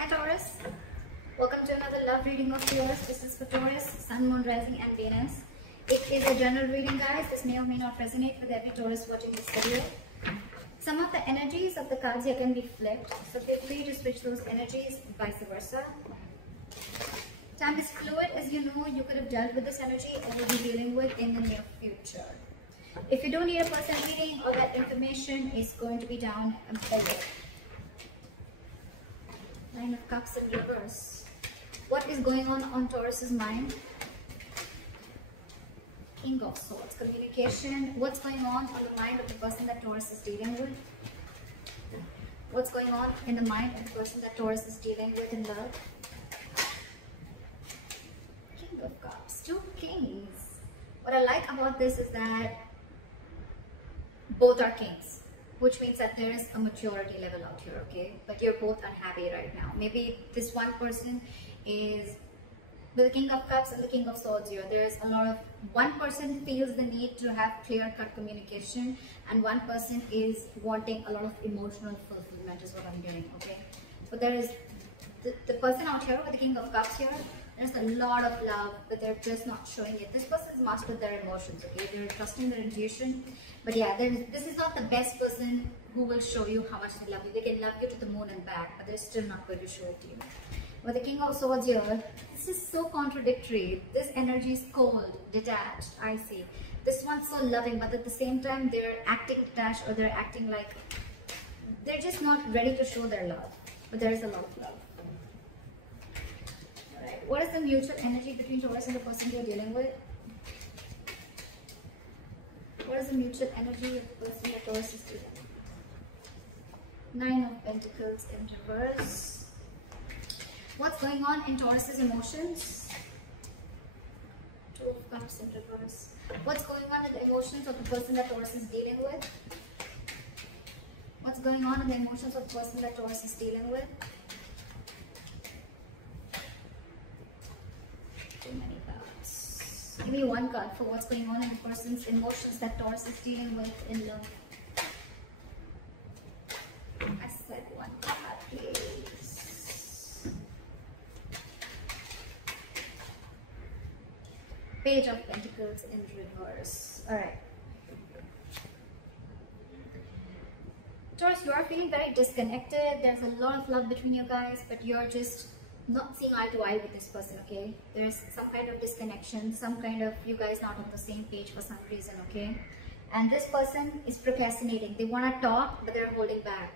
Hi Taurus, welcome to another love reading of yours. This is for Taurus, Sun, Moon, Rising and Venus. It is a general reading, guys. This may or may not resonate with every Taurus watching this video. Some of the energies of the cards here can be flipped, so feel free to switch those energies, vice versa. Time is fluid, as you know. You could have dealt with this energy or will be dealing with in the near future. If you don't need a personal reading, all that information is going to be down below. Nine of Cups in reverse. What is going on Taurus's mind? King of Swords. Communication. What's going on the mind of the person that Taurus is dealing with? What's going on in the mind of the person that Taurus is dealing with in love? King of Cups. Two kings. What I like about this is that both are kings, which means that there is a maturity level out here, okay? But you're both unhappy right now. Maybe this one person is with the King of Cups and the King of Swords here. There's a lot of, one person feels the need to have clear-cut communication, and one person is wanting a lot of emotional fulfillment is what I'm getting, okay? But there is the person out here with the King of Cups here, there's a lot of love, but they're just not showing it. This person has mastered their emotions, okay? They're trusting their intuition. But yeah, this is not the best person who will show you how much they love you. They can love you to the moon and back, but they're still not going to show it to you. With the King of Swords here, this is so contradictory. This energy is cold, detached, I see. This one's so loving, but at the same time, they're acting detached, or they're acting like they're just not ready to show their love. But there is a lot of love. Alright, what is the mutual energy between Taurus and the person you're dealing with? What is the mutual energy of the person that Taurus is dealing with? Nine of Pentacles in reverse. What's going on in Taurus's emotions? Two of Cups in reverse. What's going on in the emotions of the person that Taurus is dealing with? What's going on in the emotions of the person that Taurus is dealing with? Too many cards. Give me one card for what's going on in the person's emotions that Taurus is dealing with in love. I said one card, please. Page of Pentacles in reverse. Alright. Taurus, you are feeling very disconnected. There's a lot of love between you guys, but you're just not seeing eye to eye with this person, okay? There's some kind of disconnection, some kind of you guys not on the same page for some reason, okay? And this person is procrastinating. They want to talk, but they're holding back.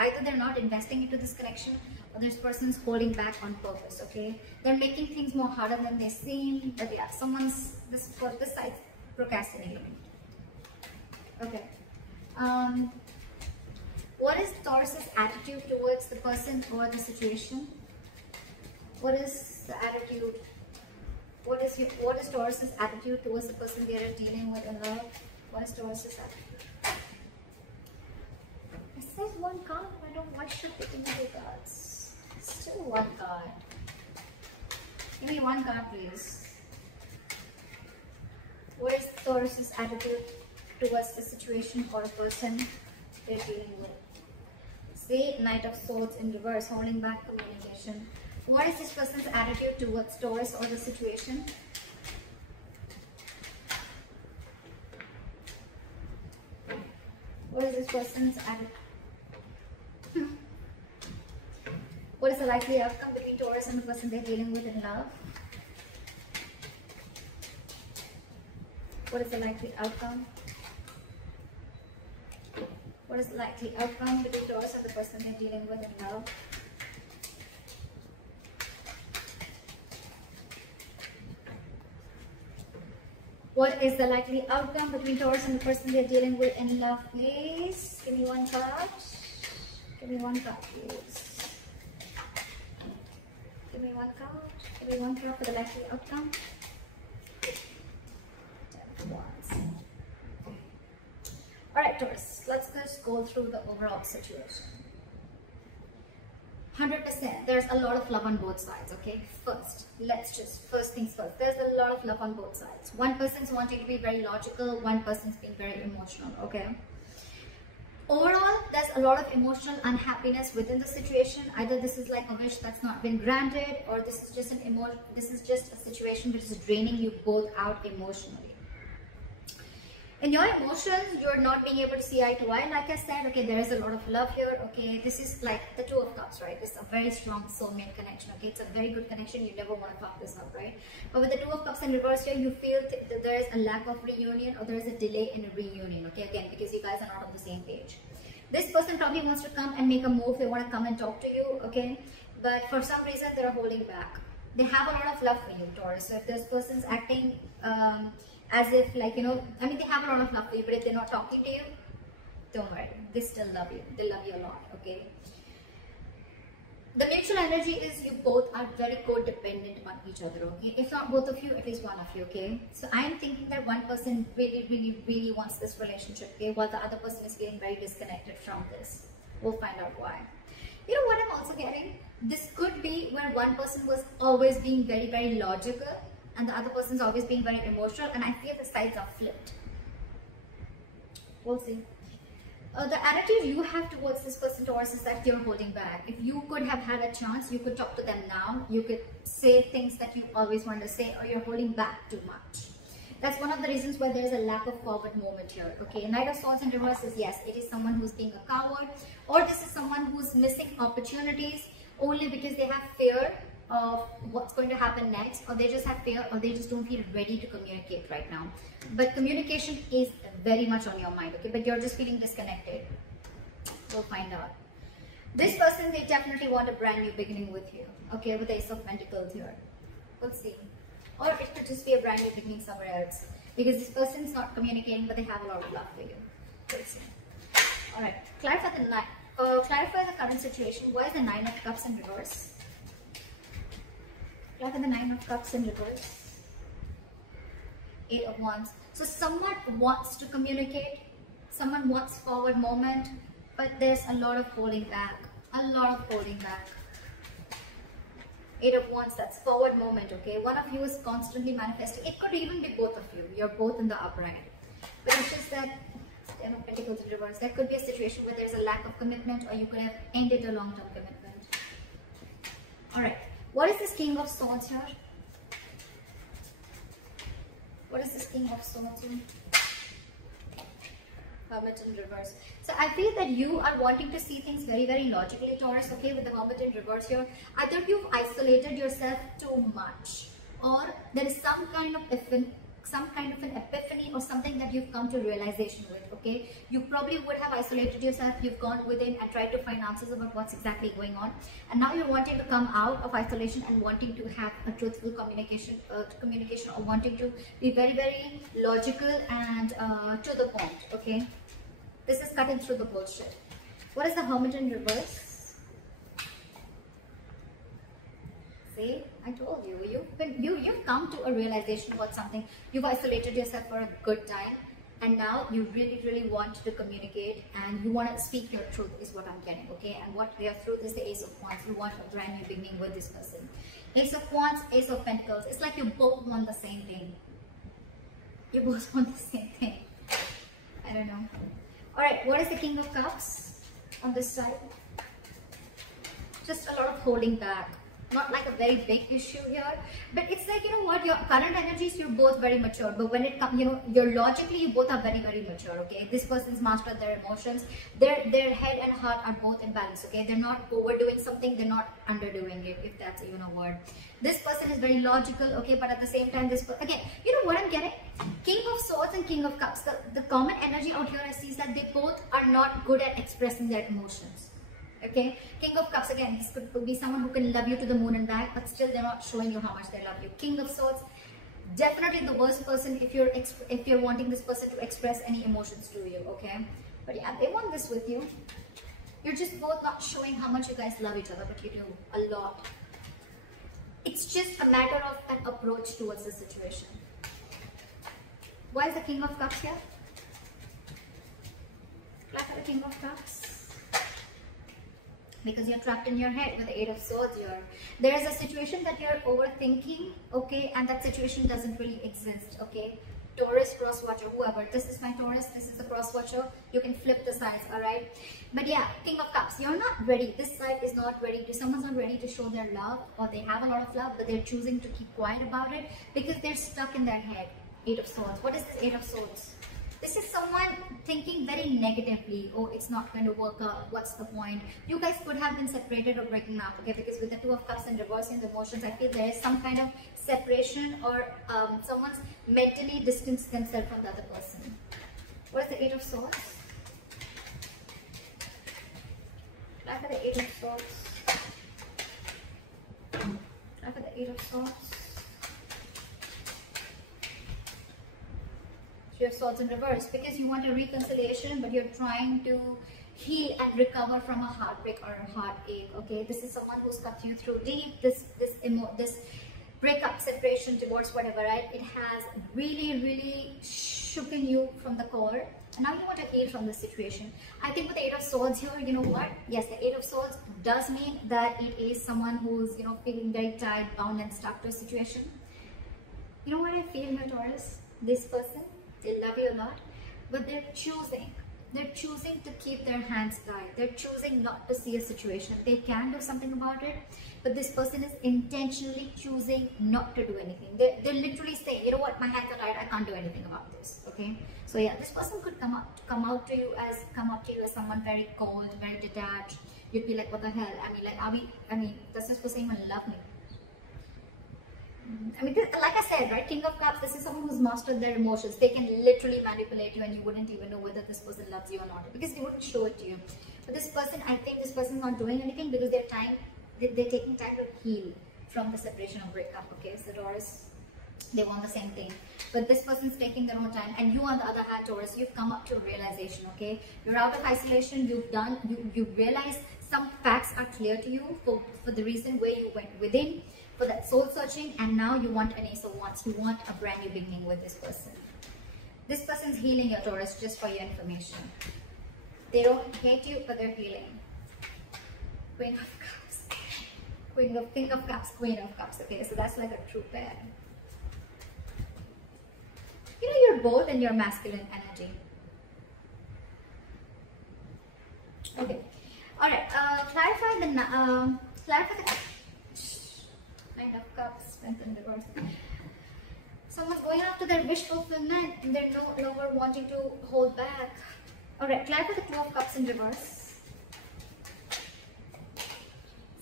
Either they're not investing into this connection, or this person's holding back on purpose, okay? They're making things more harder than they seem, but yeah, this side procrastinating. Okay. What is Taurus's attitude towards the person or the situation? What is the attitude? What is Taurus's attitude towards the person they are dealing with in love? What is Taurus's attitude? I said one card. I don't. Why should I take another cards? Still one card. Give me one card, please. What is Taurus's attitude towards the situation or person they're dealing with? See, Knight of Swords in reverse, holding back communication. What is this person's attitude towards Taurus or the situation? What is this person's attitude? What is the likely outcome between Taurus and the person they're dealing with in love? What is the likely outcome? What is the likely outcome between Taurus and the person they're dealing with in love? What is the likely outcome between Taurus and the person they're dealing with in love, please? Give me one card. Give me one card, please. Give me one card. Give me one card for the likely outcome. 10 of Wands. Alright, Taurus, let's just go through the overall situation. 100%. There's a lot of love on both sides, okay? First things first. There's a lot of love on both sides. One person's wanting to be very logical, one person's being very emotional, okay? Overall, there's a lot of emotional unhappiness within the situation. Either this is like a wish that's not been granted, or this is just this is just a situation which is draining you both out emotionally. In your emotions, you're not being able to see eye to eye. Like I said, okay, there is a lot of love here. Okay, this is like the Two of Cups, right? This is a very strong soulmate connection. Okay, it's a very good connection. You never want to fuck this up, right? But with the Two of Cups in reverse here, you feel that there is a lack of reunion, or there is a delay in a reunion. Okay, again, because you guys are not on the same page. This person probably wants to come and make a move. They want to come and talk to you. Okay, but for some reason they are holding back. They have a lot of love for you, Taurus. So if this person's acting as if, like, you know, I mean, they have a lot of love for you, but if they're not talking to you, don't worry, they still love you. They love you a lot. Okay, the mutual energy is you both are very codependent on each other. Okay, if not both of you, at least one of you. Okay, so I am thinking that one person really wants this relationship, okay, while the other person is feeling very disconnected from this. We'll find out why. You know what I'm also getting? This could be where one person was always being very logical, and the other person's always being very emotional, and I feel the sides are flipped. We'll see. The attitude you have towards this person, Taurus, is that you're holding back. If you could have had a chance, you could talk to them now. You could say things that you always wanted to say, or you're holding back too much. That's one of the reasons why there is a lack of forward movement here. Okay, Knight of Swords in reverse is, yes, it is someone who's being a coward, or this is someone who's missing opportunities only because they have fear of what's going to happen next, or they just have fear, or they just don't feel ready to communicate right now. But communication is very much on your mind, okay, but you're just feeling disconnected. We'll find out. This person, they definitely want a brand new beginning with you, okay, with the Ace of Pentacles here. We'll see. Or it could just be a brand new beginning somewhere else, because this person's not communicating, but they have a lot of love for you. We'll see. Alright, clarify the current situation. Why is the Nine of Cups in reverse? Clarify the Nine of Cups in reverse. Eight of Wands. So someone wants to communicate, someone wants forward moment, but there's a lot of holding back. A lot of holding back. Eight of Wands, that's forward moment, okay? One of you is constantly manifesting. It could even be both of you. You're both in the upright. But it's just that Ten of Pentacles in reverse. There could be a situation where there's a lack of commitment, or you could have ended a long-term commitment. Alright. What is this King of Swords here? What is this King of Swords here? Hermit in reverse. So I feel that you are wanting to see things very logically, Taurus, okay, with the Hermit in reverse here. Either you've isolated yourself too much, or there is some kind of an epiphany or something that you've come to realization with, okay? You probably would have isolated yourself, you've gone within and tried to find answers about what's exactly going on, and now you're wanting to come out of isolation and wanting to have a truthful communication, or wanting to be very logical and to the point, okay? This is cutting through the bullshit. What is the Hermit in reverse? See, I told you, you've come to a realization about something. You've isolated yourself for a good time, and now you really want to communicate, and you want to speak your truth is what I'm getting, okay? And what your truth is the Ace of Wands. You want a brand new beginning with this person. Ace of Wands, Ace of Pentacles. It's like you both want the same thing. You both want the same thing. I don't know. Alright, what is the King of Cups on this side? Just a lot of holding back. Not like a very big issue here, but it's like, you know what, your current energies, you're both very mature, but when it comes, you know, you're logically, you both are very mature, okay? This person's mastered their emotions, their head and heart are both in balance, okay? They're not overdoing something, they're not underdoing it, if that's even a word. This person is very logical, okay, but at the same time, this person, again, you know what I'm getting? King of Swords and King of Cups, the common energy out here I see is that they both are not good at expressing their emotions. Okay, King of Cups, again, this could be someone who can love you to the moon and back, but still they're not showing you how much they love you. King of Swords, definitely the worst person if you're wanting this person to express any emotions to you, okay? But yeah, they want this with you. You're just both not showing how much you guys love each other, but you do a lot. It's just a matter of an approach towards the situation. Why is the King of Cups here? Clap at the King of Cups. Because you're trapped in your head with the Eight of Swords here. There is a situation that you're overthinking, okay, and that situation doesn't really exist, okay. Taurus cross watcher, whoever. This is my Taurus, this is the cross watcher. You can flip the sides, alright? But yeah, King of Cups, you're not ready. This side is not ready. Someone's not ready to show their love, or they have a lot of love, but they're choosing to keep quiet about it because they're stuck in their head. Eight of Swords. What is this Eight of Swords? This is someone thinking very negatively. Oh, it's not going to work out. What's the point? You guys could have been separated or breaking up, okay? Because with the Two of Cups and reversing the emotions, I feel there is some kind of separation, or someone's mentally distanced themselves from the other person. What is the Eight of Swords? Try for the Eight of Swords. Try for the Eight of Swords. Three of Swords in reverse, because you want a reconciliation, but you're trying to heal and recover from a heartbreak or a heartache. Okay, this is someone who's cut you through deep. This breakup, separation, divorce, whatever, right? It has really shooken you from the core, and now you want to heal from this situation. I think with the Eight of Swords here, you know what? Yes, the Eight of Swords does mean that it is someone who's, you know, feeling very tied, bound, and stuck to a situation. You know what I feel here, Taurus? This person, they love you a lot, but they're choosing to keep their hands tied. They're choosing not to see a situation. They can do something about it, but this person is intentionally choosing not to do anything. They're literally saying, you know what, my hands are tied, I can't do anything about this. Okay, so yeah, this person could come up to you as someone very cold, very detached. You'd be like, what the hell? I mean, does this person even love me? I mean, like I said, right, King of Cups, this is someone who's mastered their emotions. They can literally manipulate you, and you wouldn't even know whether this person loves you or not, because they wouldn't show it to you. But this person, I think this person is not doing anything because they're taking time to heal from the separation or breakup. Okay, so Taurus, they want the same thing, but this person's taking their own time. And you, on the other hand, Taurus, you've come up to a realization. Okay, you're out of isolation. You realize some facts are clear to you for the reason where you went within, for that soul searching, and now you want an Ace of Wands. You want a brand new beginning with this person. This person's healing your Taurus, just for your information. They don't hate you, but they're healing. Queen of Cups, King of Cups, Queen of Cups. Okay, so that's like a true pair. You know, you're both in your masculine energy. Okay, all right. Clarify the Nine of Cups, Strength in reverse. Someone's going after their wish fulfillment, and they're no longer wanting to hold back. Alright, clarify the Two of Cups in reverse.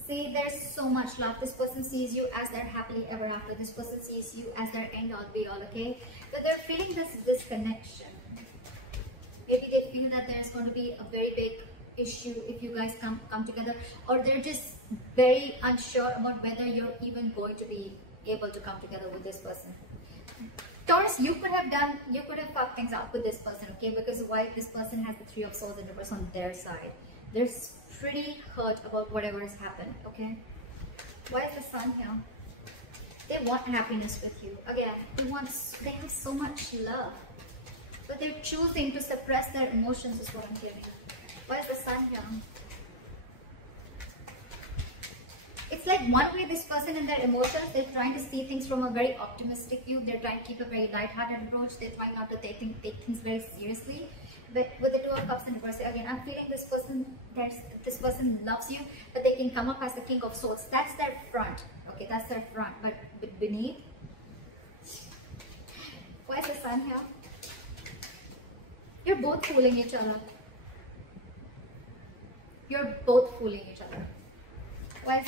See, there's so much love. This person sees you as their happily ever after. This person sees you as their end all be all, okay? But they're feeling this disconnection. Maybe they feel that there's going to be a very big issue if you guys come together, or they're just very unsure about whether you're even going to be able to come together with this person. Taurus, you could have fucked things up with this person, okay? Because why? This person has the Three of Swords in reverse on their side. They're pretty hurt about whatever has happened, okay? Why is the Sun here? They want happiness with you. Again, they have so much love, but they're choosing to suppress their emotions, is what I'm hearing. Why is the Sun here? It's like one way this person in their emotions, they're trying to see things from a very optimistic view. They're trying to keep a very light-hearted approach. They're trying not to take things very seriously. But with the Two of Cups in reverse, again, I'm feeling this person loves you, but they can come up as the King of Swords. That's their front. Okay, that's their front. But beneath, why is the Sun here? You're both fooling each other. You're both fooling each other. Why is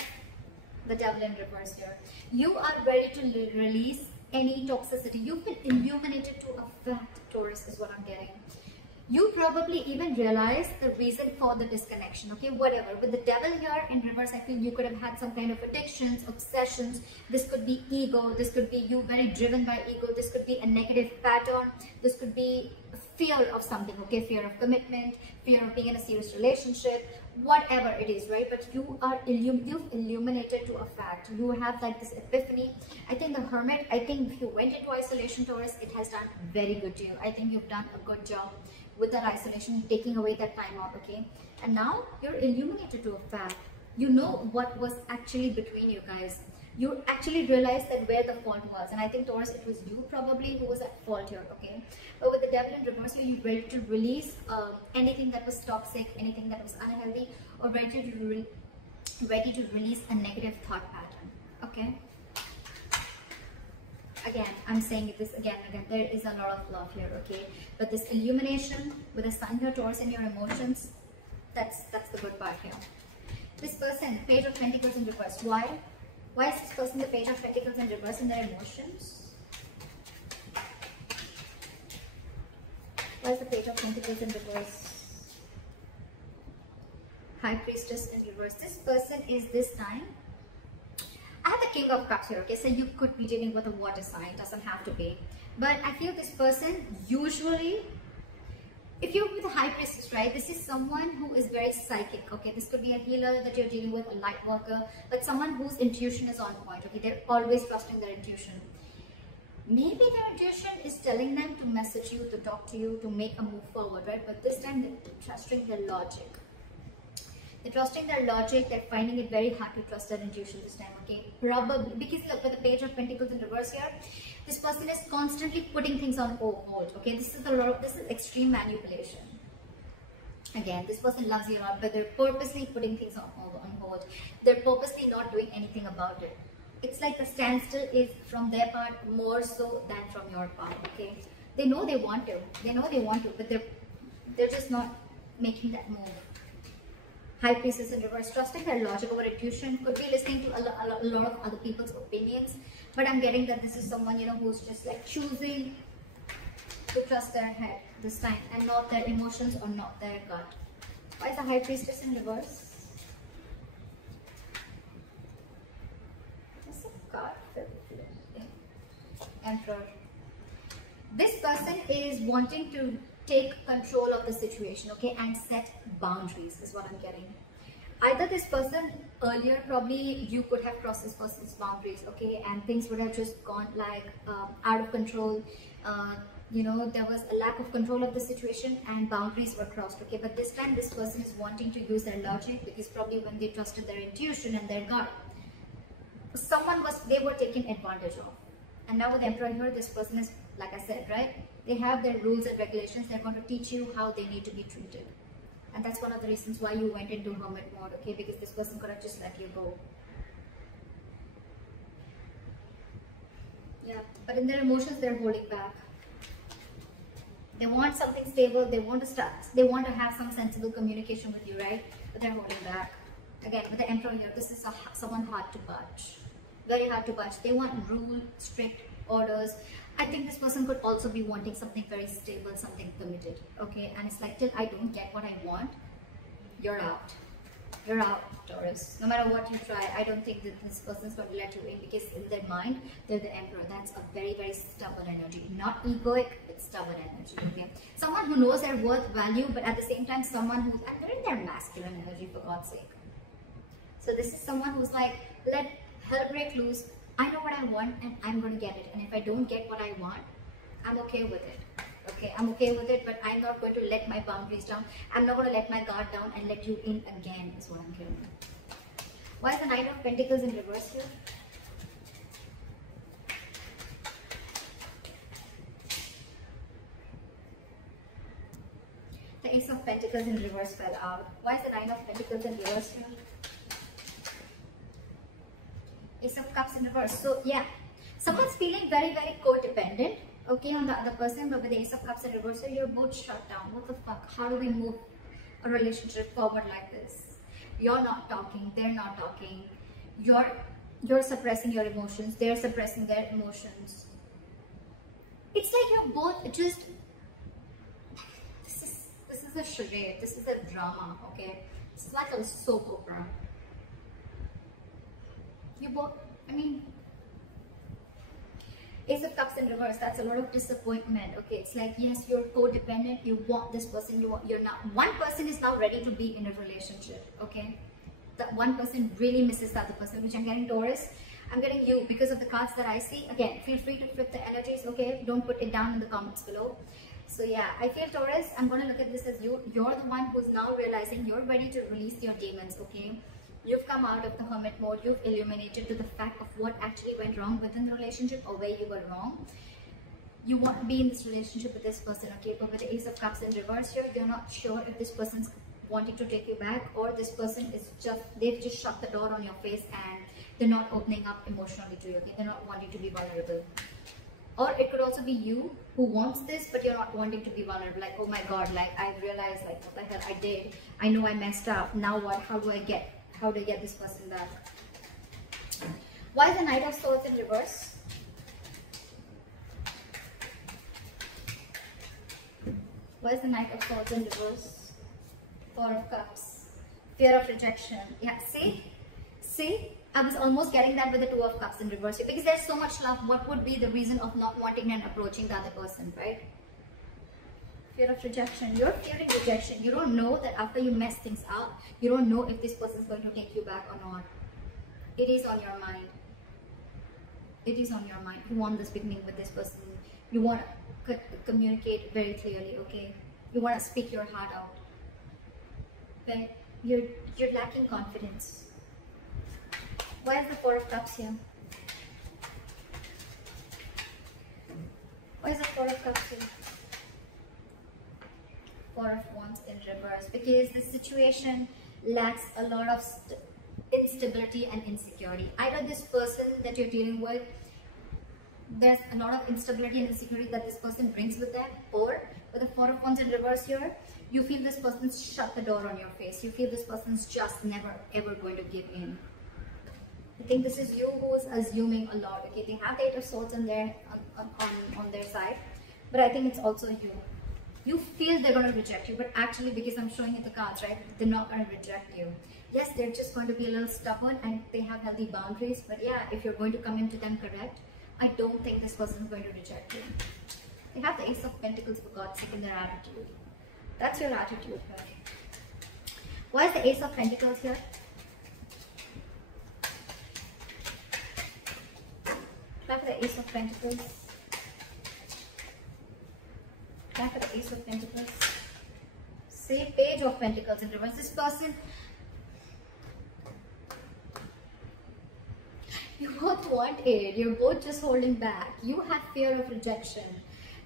the Devil in reverse here? You are ready to release any toxicity. You've been illuminated to a fact, Taurus, is what I'm getting. You probably even realize the reason for the disconnection, okay? Whatever. With the Devil here in reverse, I feel you could have had some kind of addictions, obsessions. This could be ego. This could be you very driven by ego. This could be a negative pattern. This could be fear of something, okay? Fear of commitment, fear of being in a serious relationship, whatever it is, right? But you've illuminated to a fact. You have like this epiphany. I think the Hermit, I think if you went into isolation, Taurus, it has done very good to you. I think you've done a good job with that isolation, taking away that time out, okay? And now you're illuminated to a fact. You know what was actually between you guys. you actually realize that where the fault was. And I think Taurus, it was you probably who was at fault here, okay? But with the devil in reverse here, you're ready to release anything that was toxic, anything that was unhealthy, or ready to release a negative thought pattern, okay? Again, I'm saying this again and again, there is a lot of love here, okay? But this illumination with the sun here, Taurus, in your emotions, that's the good part here. This person, Page of Pentacles in reverse. Why? Why is this person the Page of Pentacles in reverse in their emotions? Why is the Page of Pentacles in reverse? High Priestess in reverse. This person is this time. I have the King of Cups here, okay? So you could be dealing with a water sign, doesn't have to be. But I feel this person usually, if you're with a High Priestess, right, this is someone who is very psychic, okay? This could be a healer that you're dealing with, a light worker, but someone whose intuition is on point, okay? They're always trusting their intuition. Maybe their intuition is telling them to message you, to talk to you, to make a move forward, right? But this time they're trusting their logic. They're trusting their logic, they're finding it very hard to trust their intuition this time, okay? Probably, because look, with the Page of Pentacles in reverse here, this person is constantly putting things on hold, okay? This is extreme manipulation. Again, this person loves you a lot, but they're purposely putting things on hold. They're purposely not doing anything about it. It's like the standstill is from their part more so than from your part, okay? They know they want to, but they're just not making that move. High Priestess in reverse, trusting their logic over intuition, could be listening to a lot of other people's opinions, but I'm getting that this is someone, you know, who's just like choosing to trust their head this time and not their emotions or not their gut. Why is the High Priestess in reverse? What's the card? Emperor. This person is wanting to take control of the situation, okay, and set boundaries is what I'm getting. Either this person earlier, probably you could have crossed this person's boundaries, okay, and things would have just gone like out of control. You know, there was a lack of control of the situation and boundaries were crossed, okay? But this time this person is wanting to use their logic, because probably when they trusted their intuition and their gut, they were taken advantage of. And now with the Emperor here, this person is, like I said, right? They have their rules and regulations. They're going to teach you how they need to be treated. And that's one of the reasons why you went into hermit mode, okay? Because this person could have just let you go. Yeah, but in their emotions, they're holding back. They want something stable. They want to start. They want to have some sensible communication with you, right? But they're holding back. Again, with the Emperor here, this is someone hard to budge. Very hard to budge. They want rule, strict orders. I think this person could also be wanting something very stable, something committed, okay? And it's like, till I don't get what I want, you're out. You're out, Taurus. No matter what you try, I don't think that this person's going to let you in, because in their mind, they're the Emperor. That's a very, very stubborn energy. Not egoic, but stubborn energy, okay? Someone who knows their worth, value, but at the same time, someone who's, and they're in their masculine energy, for God's sake. So this is someone who's like, let hell break loose. I know what I want and I'm going to get it. And if I don't get what I want, I'm okay with it. Okay, I'm okay with it, but I'm not going to let my boundaries down. I'm not going to let my guard down and let you in again, is what I'm hearing. Why is the Knight of Pentacles in reverse here? The Ace of Pentacles in reverse fell out. Why is the Nine of Pentacles in reverse here? Ace of Cups in reverse. So yeah, someone's feeling very, very codependent, okay, on the other person, but with the Ace of Cups in reverse, so you're both shut down. What the fuck? How do we move a relationship forward like this? You're not talking, they're not talking. You're suppressing your emotions, they're suppressing their emotions. It's like you're both just, this is a charade, this is a drama, okay? This is like a soap opera. You both, I mean, Ace of Cups in reverse, that's a lot of disappointment, okay? It's like, yes, you're codependent, you want this person, you're not. One person is now ready to be in a relationship, okay? That one person really misses the other person, which I'm getting Taurus. I'm getting you because of the cards that I see. Again, feel free to flip the energies, okay? Don't put it down in the comments below. So yeah, I feel Taurus, I'm going to look at this as you're the one who's now realizing you're ready to release your demons, okay? You've come out of the hermit mode. You've illuminated to the fact of what actually went wrong within the relationship or where you were wrong. You want to be in this relationship with this person, okay? But with the Ace of Cups in reverse here, you're not sure if this person's wanting to take you back, or this person is just, they've just shut the door on your face and they're not opening up emotionally to you, okay? They're not wanting to be vulnerable. Or it could also be you who wants this, but you're not wanting to be vulnerable. Like, oh my God, like I realized like what the hell I did. I know I messed up. Now what? How do I get this person back? Why is the Knight of Swords in reverse? Why is the Knight of Swords in reverse? Four of Cups. Fear of rejection. Yeah, see? See? I was almost getting that with the Two of Cups in reverse. Because there's so much love. What would be the reason of not wanting and approaching the other person, right? Fear of rejection. You're fearing rejection. You don't know that after you mess things up, you don't know if this person is going to take you back or not. It is on your mind. It is on your mind. You want this beginning with this person. You want to communicate very clearly, okay? You want to speak your heart out. But you're lacking confidence. Why is the Four of Cups here? Why is the Four of Cups here? Four of Wands in reverse. Because the situation lacks a lot of instability and insecurity. Either this person that you're dealing with, there's a lot of instability and insecurity that this person brings with them, or with the Four of Wands in reverse here, you feel this person's shut the door on your face. You feel this person's just never ever going to give in. I think this is you who is assuming a lot, okay? They have the Eight of Swords on their side, but I think it's also you. You feel they're going to reject you, but actually, because I'm showing you the cards, right, they're not going to reject you. Yes, they're just going to be a little stubborn and they have healthy boundaries, but yeah, if you're going to come into them correct, I don't think this person is going to reject you. They have the Ace of Pentacles, for God's sake, in their attitude. That's your attitude, right? Why is the Ace of Pentacles here? Try for the Ace of Pentacles. Try for the Ace of Pentacles. Say Page of Pentacles in reverse. This person, you both want it. You're both just holding back. You have fear of rejection.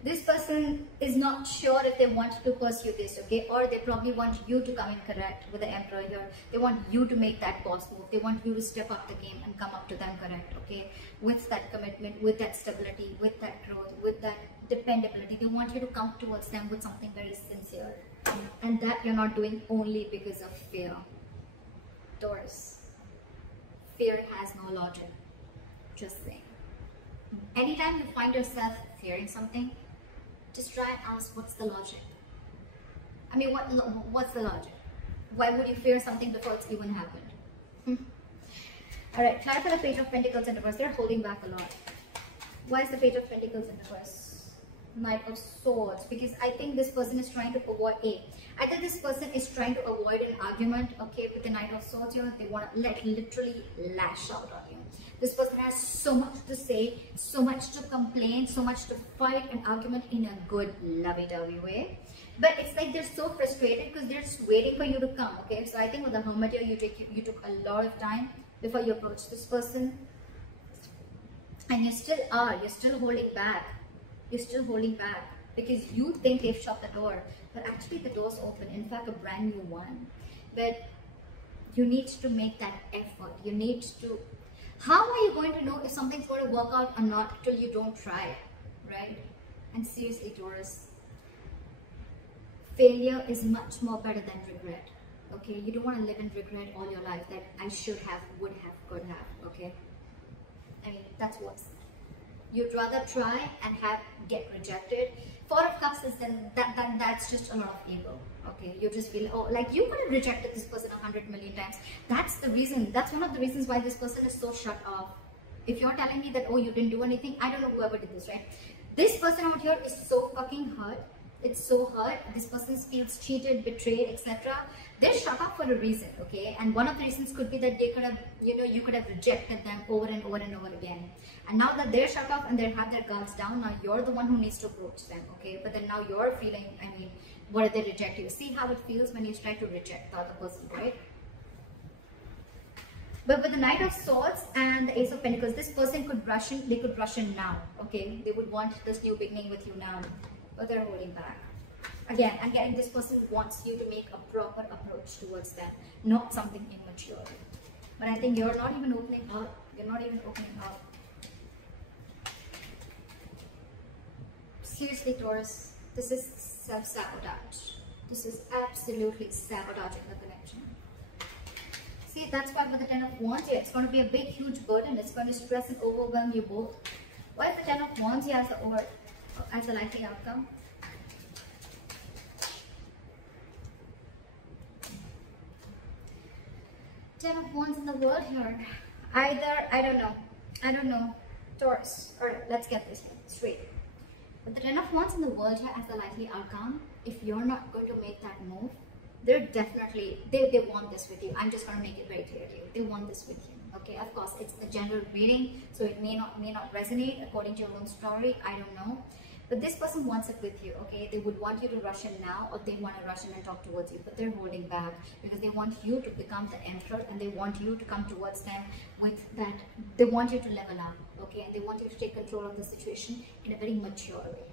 This person is not sure if they want to pursue this, okay? Or they probably want you to come in correct with the Emperor here. They want you to make that boss move. They want you to step up the game and come up to them correct, okay? With that commitment, with that stability, with that growth, with that dependability. They want you to come towards them with something very sincere. And that you're not doing only because of fear. Taurus. Fear has no logic. Just saying. Anytime you find yourself fearing something, just try and ask, what's the logic? I mean, what's the logic? Why would you fear something before it's even happened? Alright, try for the Page of Pentacles in reverse. They're holding back a lot. Why is the Page of Pentacles in reverse? Knight of Swords. Because I think this person is trying to avoid either this person is trying to avoid an argument, okay, with the Knight of Swords here. They want to literally lash out on you. This person has so much to say, so much to complain, so much to fight an argument in a good, lovey-dovey way. But it's like they're so frustrated because they're just waiting for you to come, okay? So I think with the Hermit here, you took a lot of time before you approached this person. And you still are. You're still holding back. You're still holding back because you think they've shut the door. But actually the door's open. In fact, a brand new one. But you need to make that effort. You need to... How are you going to know if something's going to work out or not till you don't try, right? And seriously, Taurus, failure is much more better than regret, okay? You don't want to live in regret all your life that I should have, would have, could have, okay? I mean, that's worse. You'd rather try and get rejected. Four of Cups is then that's just a lot of ego, okay? You just feel, oh, like you could have rejected this person 100 million times. That's the reason. That's one of the reasons why this person is so shut off. If you're telling me that, oh, you didn't do anything, I don't know whoever did this, right? This person out here is so fucking hurt. It's so hurt. This person feels cheated, betrayed, etc. They're shut off for a reason, okay? And one of the reasons could be that they could have, you could have rejected them over and over and over again. And now that they're shut off and they have their guards down, now you're the one who needs to approach them, okay? But then now you're feeling, I mean, what if they reject you? See how it feels when you try to reject the other person, right? But with the Knight of Swords and the Ace of Pentacles, this person could rush in. They could rush in now. Okay, they would want this new beginning with you now, but they're holding back. Again, I'm getting this person wants you to make a proper approach towards them, not something immature. But I think you're not even opening up. You're not even opening up. Seriously, Taurus, this is self-sabotage. This is absolutely sabotaging the connection. See, that's why with the Ten of Wands here, it's going to be a big, huge burden. It's going to stress and overwhelm you both. Why is the Ten of Wands here as the likely outcome? Ten of Wands in the World here. Either, I don't know, Taurus. Alright, let's get this straight. But the Ten of Wands in the World here as the likely outcome, if you're not going to make that move, they're definitely, they want this with you. I'm just going to make it very clear to you. They want this with you. Okay, of course, it's a general reading, so it may not resonate according to your own story. I don't know. But this person wants it with you, okay? They would want you to rush in now, or they want to rush in and talk towards you, but they're holding back because they want you to become the emperor, and they want you to come towards them with that. They want you to level up, okay? And they want you to take control of the situation in a very mature way.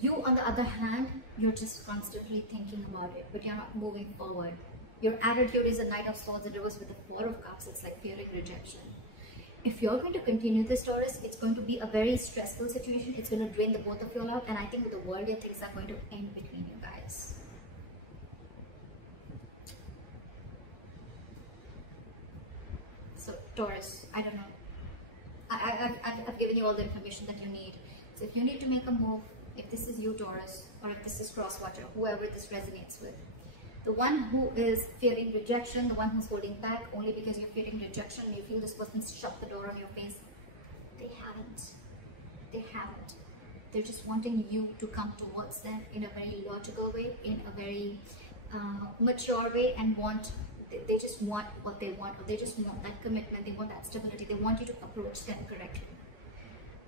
You, on the other hand, you're just constantly thinking about it, but you're not moving forward. Your attitude is a Knight of Swords in reverse with the Four of Cups. It's like fearing rejection. If you're going to continue this, Taurus, it's going to be a very stressful situation. It's going to drain the both of you out, and I think with the world, things are going to end between you guys. So, Taurus, I don't know. I've given you all the information that you need. So, if you need to make a move, if this is you, Taurus, or if this is Crosswatcher, whoever this resonates with, the one who is fearing rejection, the one who's holding back only because you're fearing rejection, you feel this person's shut the door on your face, they haven't. They haven't. They're just wanting you to come towards them in a very logical way, in a very mature way, and they just want what they want, or they just want that commitment, they want that stability, they want you to approach them correctly.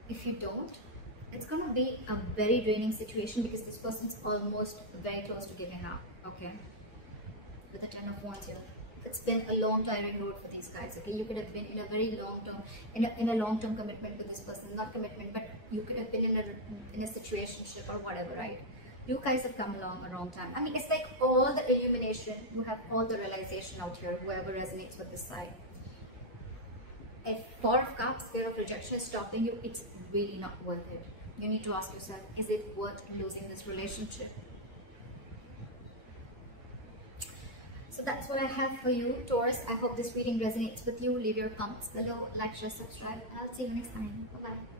If you don't, it's going to be a very draining situation because this person's almost very close to giving up, okay? With the Ten of Wands here, it's been a long tiring road for these guys, okay? You could have been in a very long term, in a long term commitment with this person, not commitment, but you could have been in a situationship or whatever, right? You guys have come along a long time. I mean, it's like all the illumination, you have all the realization out here, whoever resonates with this side. If Four of Cups, fear of rejection is stopping you, it's really not worth it. You need to ask yourself, is it worth losing this relationship? So that's what I have for you, Taurus. I hope this reading resonates with you. Leave your comments below, like, share, subscribe, and I'll see you next time. Bye-bye.